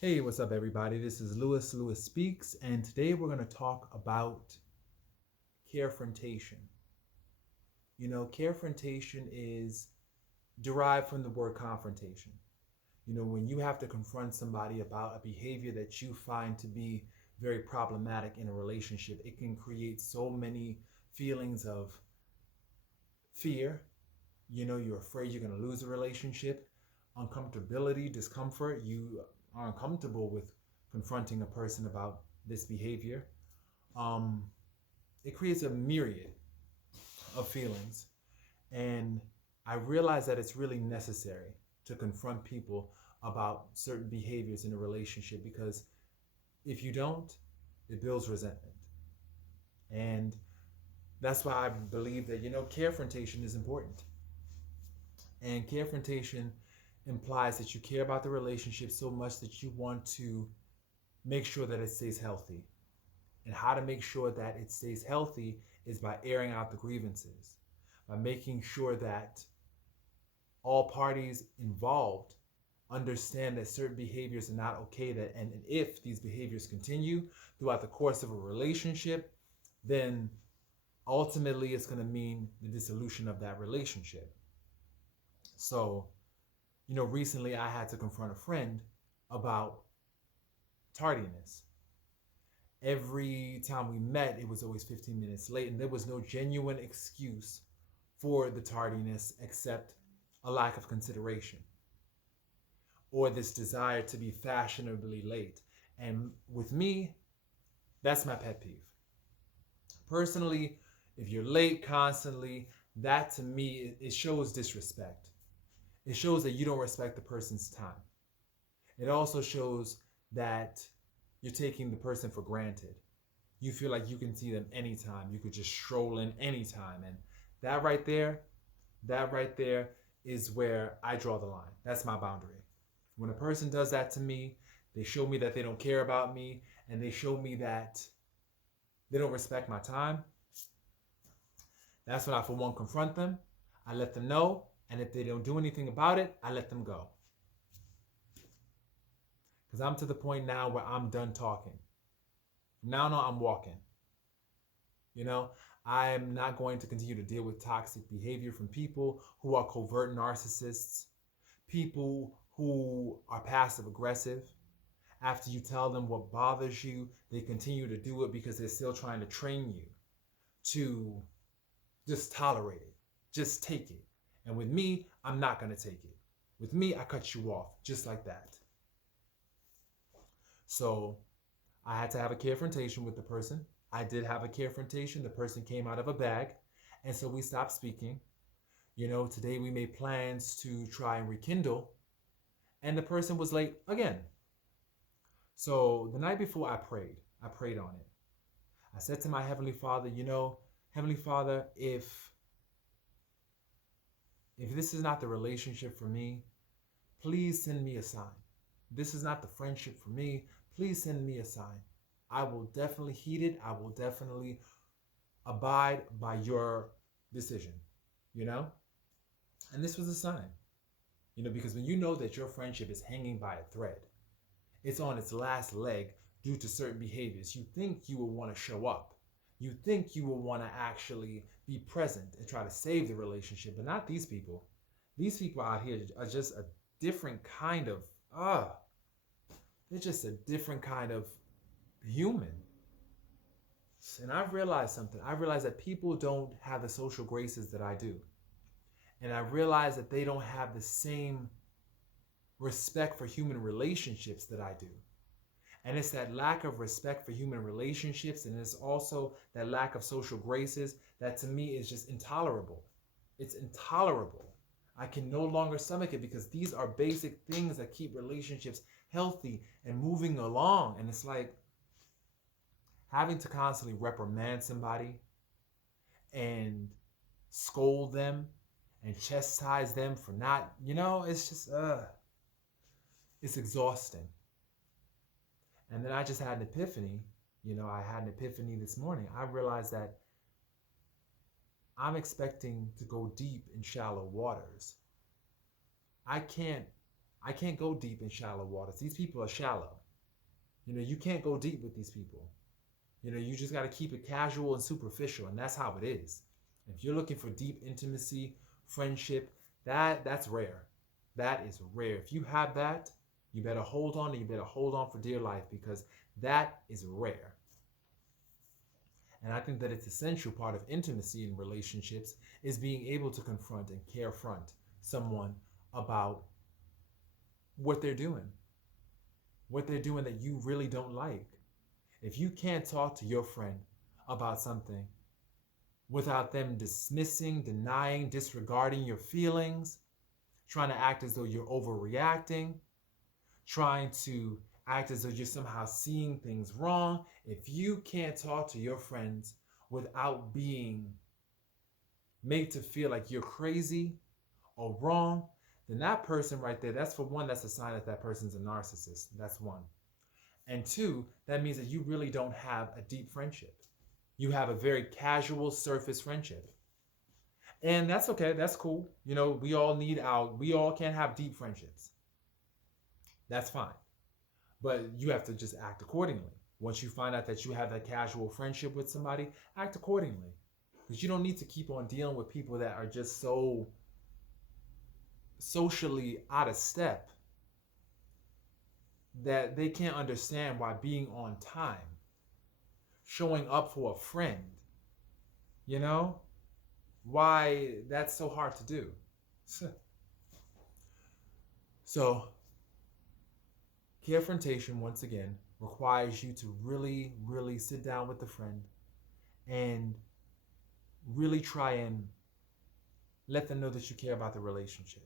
Hey, what's up, everybody? This is Lewis Speaks, and today we're going to talk about carefrontation. Carefrontation is derived from the word confrontation. When you have to confront somebody about a behavior that you find to be very problematic in a relationship, it can create so many feelings of fear. You're afraid you're going to lose a relationship, uncomfortability, discomfort. You are uncomfortable with confronting a person about this behavior. Um, it creates a myriad of feelings. And I realize that it's really necessary to confront people about certain behaviors in a relationship because if you don't, it builds resentment. And that's why I believe that, carefrontation is important. And carefrontation implies that you care about the relationship so much that you want to make sure that it stays healthy. And how to make sure that it stays healthy is by airing out the grievances, by making sure that all parties involved understand that certain behaviors are not okay, and if these behaviors continue throughout the course of a relationship, then ultimately it's going to mean the dissolution of that relationship. So, recently I had to confront a friend about tardiness. Every time we met, it was always 15 minutes late, and there was no genuine excuse for the tardiness except a lack of consideration or this desire to be fashionably late. And with me, that's my pet peeve. Personally, if you're late constantly, that to me, it shows disrespect. It shows that you don't respect the person's time. It also shows that you're taking the person for granted. You feel like you can see them anytime. You could just stroll in anytime. And that right there, that right there is where I draw the line. That's my boundary. When a person does that to me, they show me that they don't care about me, and they show me that they don't respect my time. That's when I, for one, confront them. I let them know, and if they don't do anything about it, I let them go. Because I'm to the point now where I'm done talking. From now on, I'm walking. I'm not going to continue to deal with toxic behavior from people who are covert narcissists, people who are passive aggressive. After you tell them what bothers you, they continue to do it because they're still trying to train you to just tolerate it, just take it. And with me, I'm not going to take it. With me, I cut you off just like that. So I had to have a confrontation with the person. I did have a confrontation. The person came out of a bag. And so we stopped speaking. Today we made plans to try and rekindle. And the person was late again. So the night before I prayed on it. I said to my Heavenly Father, Heavenly Father, if this is not the relationship for me, please send me a sign. This is not the friendship for me. Please send me a sign. I will definitely heed it. I will definitely abide by your decision, And this was a sign, because when you know that your friendship is hanging by a thread, it's on its last leg due to certain behaviors, you think you will want to show up. You think you will want to actually be present and try to save the relationship, but not these people. These people out here are just a different kind of, they're just a different kind of human. And I've realized something. I realized that people don't have the social graces that I do. And I realized that they don't have the same respect for human relationships that I do. And it's that lack of respect for human relationships, and it's also that lack of social graces that to me is just intolerable. It's intolerable. I can no longer stomach it because these are basic things that keep relationships healthy and moving along. And it's like having to constantly reprimand somebody and scold them and chastise them for not, it's just, it's exhausting. And then I just had an epiphany. I had an epiphany this morning. I realized that I'm expecting to go deep in shallow waters. I can't I can't go deep in shallow waters. These people are shallow. You can't go deep with these people. You just got to keep it casual and superficial, and that's how it is. If you're looking for deep intimacy, friendship, that's rare. That is rare. If you have that, you better hold on, and you better hold on for dear life, because that is rare. And I think that it's essential part of intimacy in relationships is being able to confront and carefront someone about what they're doing that you really don't like. If you can't talk to your friend about something without them dismissing, denying, disregarding your feelings, trying to act as though you're overreacting, trying to act as though you're somehow seeing things wrong, if you can't talk to your friends without being made to feel like you're crazy or wrong, then that person right there, that's a sign that that person's a narcissist. That's one. And two, that means that you really don't have a deep friendship. You have a very casual surface friendship. And that's okay. That's cool. We all can't have deep friendships. That's fine. But you have to just act accordingly. Once you find out that you have that casual friendship with somebody, act accordingly. Because you don't need to keep on dealing with people that are just so socially out of step that they can't understand why being on time, showing up for a friend, why that's so hard to do. So, Carefrontation, once again, requires you to really, really sit down with the friend and really try and let them know that you care about the relationship.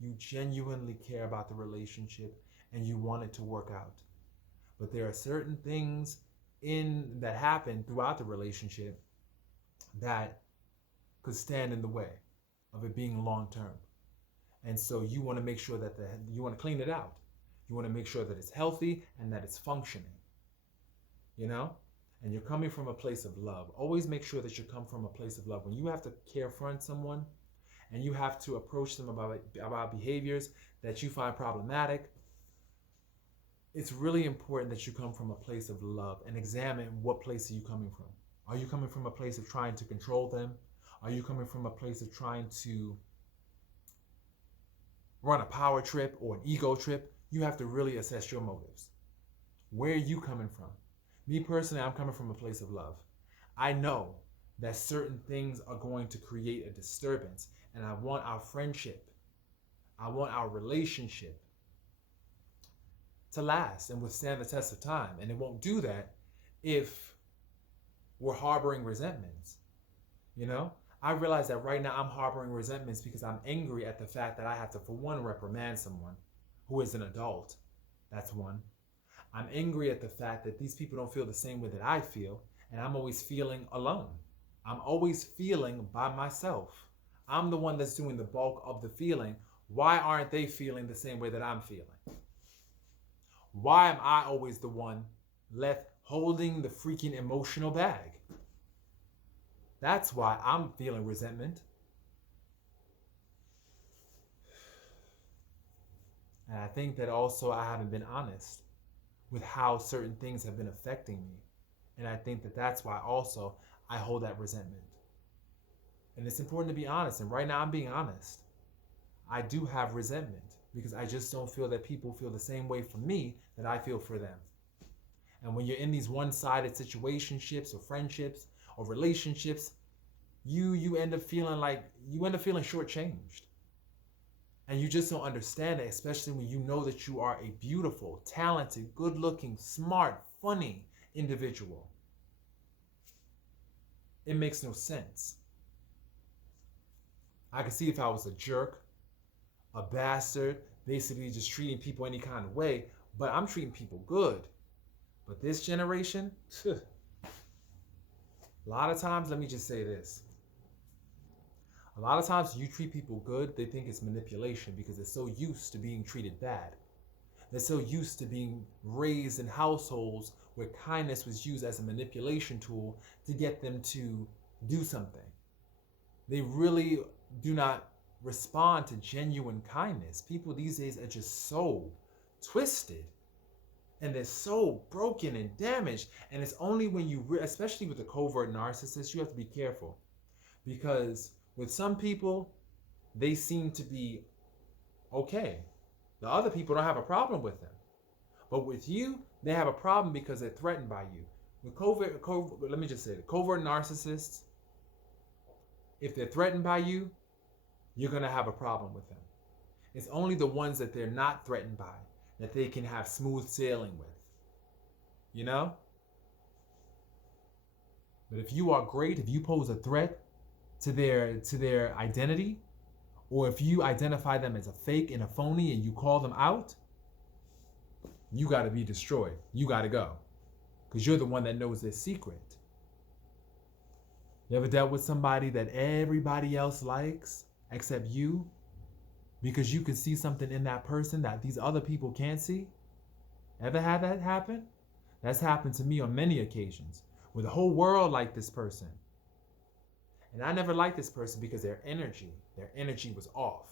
You genuinely care about the relationship and you want it to work out. But there are certain things that happen throughout the relationship that could stand in the way of it being long term. And so you want to make sure that you want to clean it out. You want to make sure that it's healthy and that it's functioning. And you're coming from a place of love. Always make sure that you come from a place of love. When you have to carefront someone and you have to approach them about behaviors that you find problematic, it's really important that you come from a place of love and examine what place are you coming from. Are you coming from a place of trying to control them? Are you coming from a place of trying to run a power trip or an ego trip? You have to really assess your motives. Where are you coming from? Me personally, I'm coming from a place of love. I know that certain things are going to create a disturbance, and I want our friendship, I want our relationship to last and withstand the test of time. And it won't do that if we're harboring resentments. I realize that right now I'm harboring resentments because I'm angry at the fact that I have to, for one, reprimand someone who is an adult. That's one. I'm angry at the fact that these people don't feel the same way that I feel, and I'm always feeling alone. I'm always feeling by myself. I'm the one that's doing the bulk of the feeling. Why aren't they feeling the same way that I'm feeling? Why am I always the one left holding the freaking emotional bag? That's why I'm feeling resentment. And I think that also I haven't been honest with how certain things have been affecting me. And I think that that's why also I hold that resentment. And it's important to be honest. And right now I'm being honest. I do have resentment because I just don't feel that people feel the same way for me that I feel for them. And when you're in these one-sided situationships or friendships or relationships, you end up feeling shortchanged. And you just don't understand it, especially when you know that you are a beautiful, talented, good-looking, smart, funny individual. It makes no sense. I could see if I was a jerk, a bastard, basically just treating people any kind of way, but I'm treating people good. But this generation, a lot of times, let me just say this. A lot of times you treat people good, they think it's manipulation because they're so used to being treated bad. They're so used to being raised in households where kindness was used as a manipulation tool to get them to do something. They really do not respond to genuine kindness. People these days are just so twisted, and they're so broken and damaged. And it's only when you, especially with the covert narcissist, you have to be careful, because with some people, they seem to be okay. The other people don't have a problem with them. But with you, they have a problem because they're threatened by you. With let me just say it, covert narcissists, if they're threatened by you, you're going to have a problem with them. It's only the ones that they're not threatened by that they can have smooth sailing with. You know? But if you are great, if you pose a threat to their identity, or if you identify them as a fake and a phony and you call them out, you got to be destroyed. You got to go. Because you're the one that knows their secret. You ever dealt with somebody that everybody else likes except you? Because you can see something in that person that these other people can't see? Ever had that happen? That's happened to me on many occasions, where the whole world liked this person. And I never liked this person because their energy was off.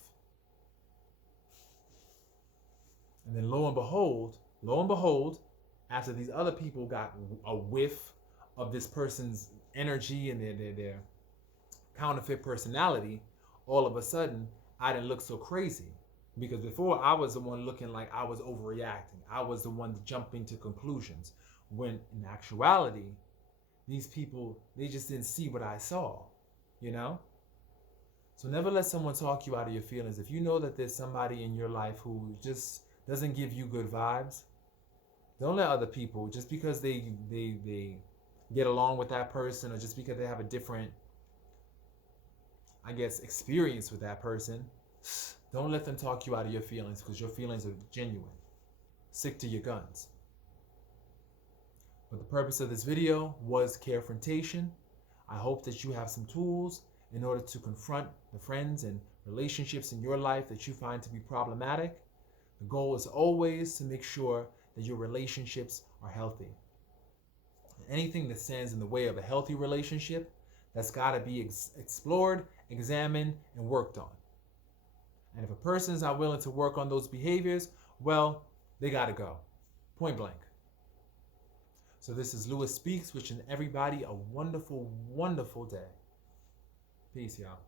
And then lo and behold, after these other people got a whiff of this person's energy and their counterfeit personality, all of a sudden, I didn't look so crazy. Because before, I was the one looking like I was overreacting. I was the one jumping to conclusions. When in actuality, these people, they just didn't see what I saw, you know? So never let someone talk you out of your feelings. If you know that there's somebody in your life who just doesn't give you good vibes, don't let other people, just because they get along with that person, or just because they have a different, I guess, experience with that person, don't let them talk you out of your feelings, because your feelings are genuine. Stick to your guns. But the purpose of this video was Carefrontation. I hope that you have some tools in order to confront the friends and relationships in your life that you find to be problematic. The goal is always to make sure that your relationships are healthy. Anything that stands in the way of a healthy relationship, that's got to be explored, examined, and worked on. And if a person is not willing to work on those behaviors, well, they got to go. Point blank. So this is Lewis Speaks, wishing everybody a wonderful, wonderful day. Peace, y'all.